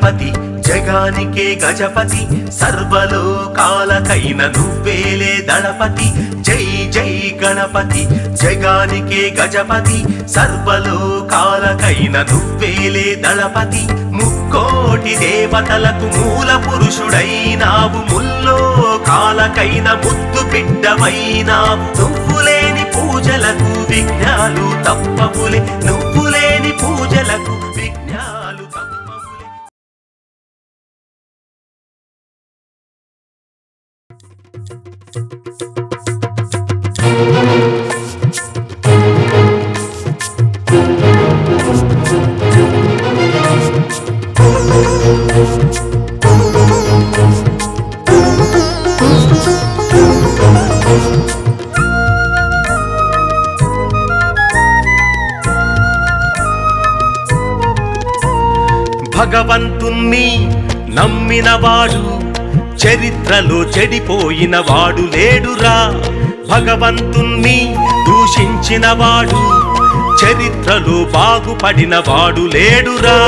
గణపతి జగానికే గజపతి సర్వలోకాలకైన నువ్వేలే దళపతి జై జై గణపతి జగానికే గజపతి సర్వలోకాలకైన నువ్వేలే దళపతి ముక్కోటి దేవతలకు మూల పురుషుడైనావు ముల్లోకాలకైన ముద్దు బిడ్డవైనావు నువ్వులేని పూజలకు విఘ్నాలు తప్పవులే నువ్వులేని పూజలకు విఘ్నాలు తప్పవులే భగవంతుణ్ణి నమ్మినవాడు చరిత్రలో చెడిపోయినవాడు లేడురా భగవంతుణ్ణి దూషించినవాడు చరిత్రలో బాగుపడినవాడు లేడురా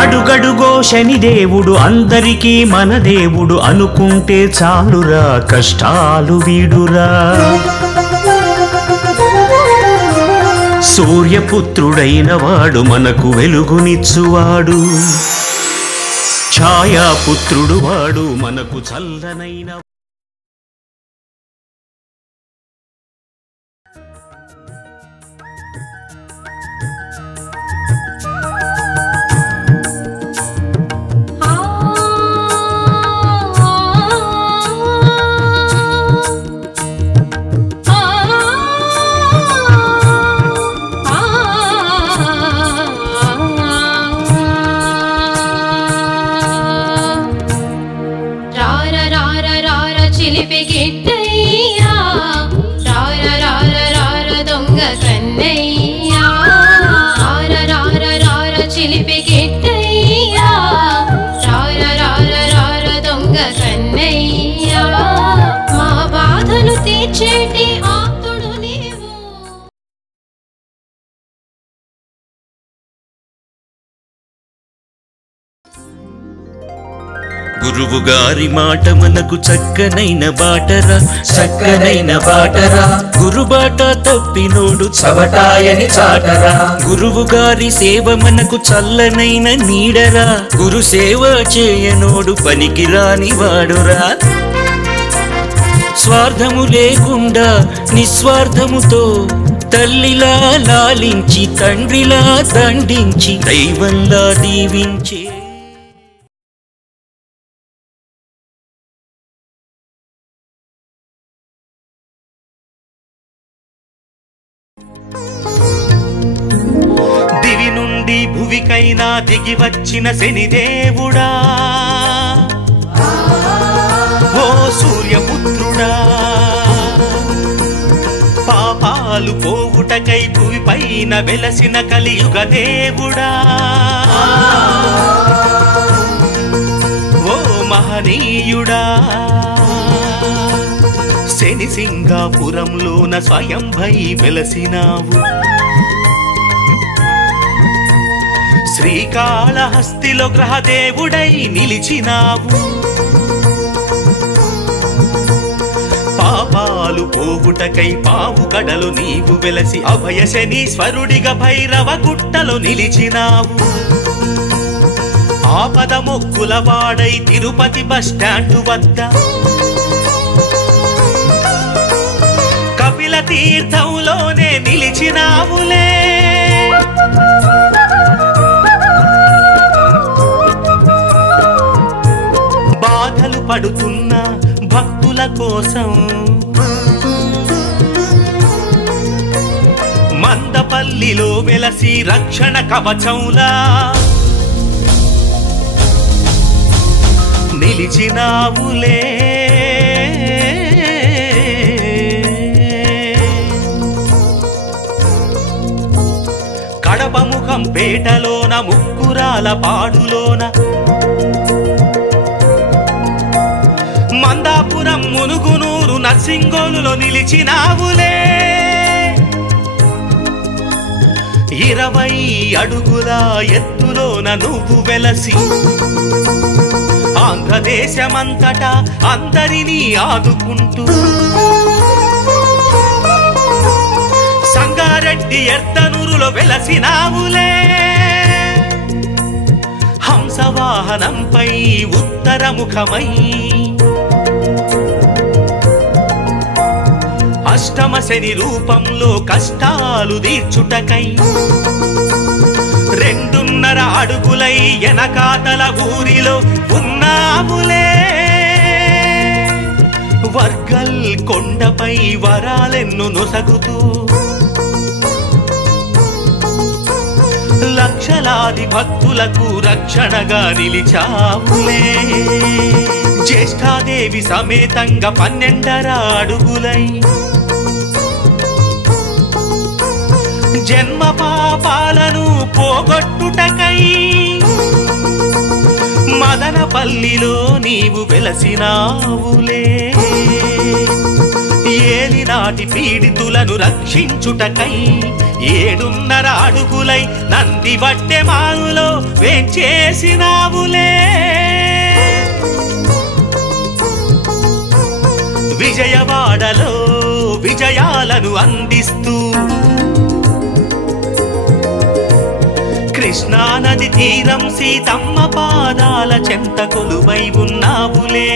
అడుగడుగో శనిదేవుడు అందరికీ మన దేవుడు అనుకుంటే చాలురా కష్టాలు వీడురా సూర్యపుత్రుడైన వాడు మనకు వెలుగునిచ్చువాడు ఛాయాపుత్రుడు వాడు మనకు చల్లనైన గురువు గారి మాట మనకు చక్కనైన బాటరా చక్కనైన బాటరా గురు బాట తప్పినోడు చవటాయని చాటరా గురువు గారి సేవ మనకు చల్లనైన నీడరా గురు సేవ చేయనోడు పనికిరాని వాడురా స్వార్థము లేకుండా నిస్వార్థముతో తల్లిలా లాలించి తండ్రిలా దండించి దైవంలా దీవించే దివి నుండి భువికైనా దిగి వచ్చిన శనిదేవుడా ఓ సూర్యపుత్రుడా పాపాలు పోవుటకై భువి పైన వెలసిన కలియుగ దేవుడా ఓ మహనీయుడా శని సింగాపురంలోన స్వయంభై వెలసినావు శ్రీకాళహస్తిలో గ్రహదేవుడై నిలిచినావు పాపాలు పోగుటకై పావు కడలు నీవు వెలసి అభయ శనీశ్వరుడిగా భైరవ గుట్టలో నిలిచినావు ఆపద మొక్కుల వాడై తిరుపతి బస్టాండు వద్ద కపిల తీర్థంలోనే నిలిచినావులే బాధలు పడుతున్న భక్తుల కోసం మందపల్లిలో వెలసి రక్షణ కవచంలా నిలిచినావులే కడపముఖం పేటలోన ముక్కురాల పాడులోన మందాపురం మునుగునూరు నర్సింగోలులో నిలిచినావులే 20 అడుగుల ఎత్తులోన నువ్వు వెలసి ఆంధ్రదేశమంతటా అందరినీ ఆదుకుంటూ సంగారెడ్డి ఎర్తనూరులో వెలసినావులే హంసవాహనంపై ఉత్తరముఖమై అష్టమ శని రూపంలో కష్టాలు తీర్చుటకై 2.5 అడుగులై ఎనకాతల ఊరిలో ఉన్నావులే వర్గల్ కొండపై వరాలెన్ను నొసగుతూ లక్షలాది భక్తులకు రక్షణగా నిలిచావులే జ్యేష్ఠాదేవి సమేతంగా 12 అడుగులై జన్మ పాపాలను పోగొట్టుటకై మదనపల్లిలో నీవు వెలసినావులే ఏలినాటి పీడితులను రక్షించుటకై 7.5 అడుగులై నంది వట్టెమానులో వేంచేసినావులే విజయవాడలో విజయాలను అందిస్తూ కృష్ణానది తీరం సీతమ్మ పాదాల చెంత కొలువై ఉన్నావులే